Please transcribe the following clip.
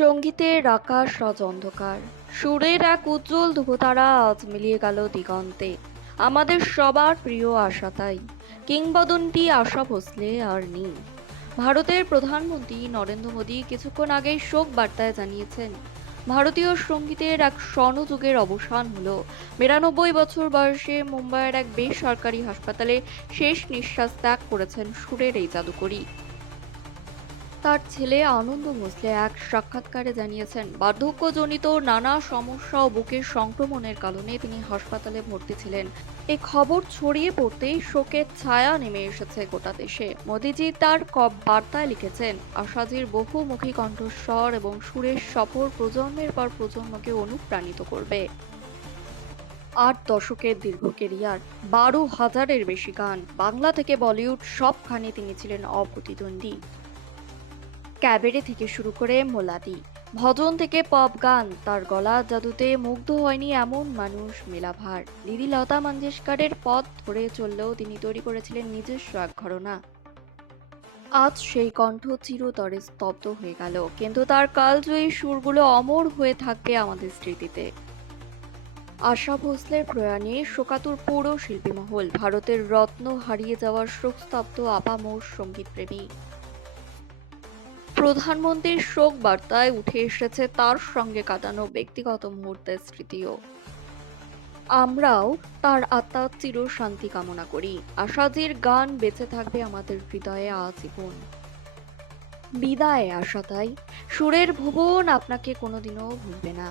সঙ্গীতের আকাশ আজ অন্ধকার, সুরের এক উজ্জ্বল ধ্রুবতারা আজ মিলিয়ে গেল দিগন্তে। আমাদের সবার প্রিয় আশা তাই, কিংবদন্তি আশা ভোসলে আর নেই। ভারতের প্রধানমন্ত্রী নরেন্দ্র মোদী কিছুক্ষণ আগেই শোক বার্তায় জানিয়েছেন, ভারতীয় সঙ্গীতের এক স্বর্ণযুগের অবসান হলো। 92 বছর বয়সে মুম্বাইয়ের এক বেসরকারি হাসপাতালে শেষ নিঃশ্বাস ত্যাগ করেছেন সুরের এই জাদুকরী। তার ছেলে আনন্দ ভোসলে এক সাক্ষাৎকারে জানিয়েছেন, বার্ধক্যজনিত নানা সমস্যা ও বুকের সংক্রমণের কারণে তিনি হাসপাতালে ভর্তি ছিলেন। এই খবর ছড়িয়ে পড়তেই শোকের ছায়া নেমে এসেছে গোটা দেশে। মোদিজি তার বার্তায় লিখেছেন, আশাজির বহুমুখী কণ্ঠস্বর এবং সুরের সফর প্রজন্মের পর প্রজন্মকে অনুপ্রাণিত করবে। 8 দশকের দীর্ঘ কেরিয়ার, 12,000-এর বেশি গান, বাংলা থেকে বলিউড সবখানে তিনি ছিলেন অপ্রতিদ্বন্দ্বী। ক্যাবেরে থেকে শুরু করে মোলাদি, ভজন থেকে পপ গান, তার গলার জাদুতে মুগ্ধ হয়নি এমন মানুষ মেলাভার। দিদি লতা মঙ্গেশকরের পথ ধরে চললেও তিনি তৈরি করেছিলেন নিজস্ব এক ঘরানা। আজ সেই কণ্ঠ চিরতরে স্তব্ধ হয়ে গেল, কিন্তু তার কালজয়ী সুরগুলো অমর হয়ে থাকবে আমাদের স্মৃতিতে। আশা ভোসলের প্রয়াণে শোকাতুর পুরো শিল্পী মহল, ভারতের রত্ন হারিয়ে যাওয়ার শোকস্তব্ধ আপামর সঙ্গীত প্রেমী। প্রধানমন্ত্রীর শোক বার্তায় উঠে এসেছে তার সঙ্গে কাটানো ব্যক্তিগত মুহূর্তের স্মৃতিও। আমরাও তার আত্মার চির শান্তি কামনা করি। আশাজির গান বেঁচে থাকবে আমাদের হৃদয়ে আজীবন। বিদায় আশা, তাই সুরের ভুবন আপনাকে কোনোদিনও ভুলবে না।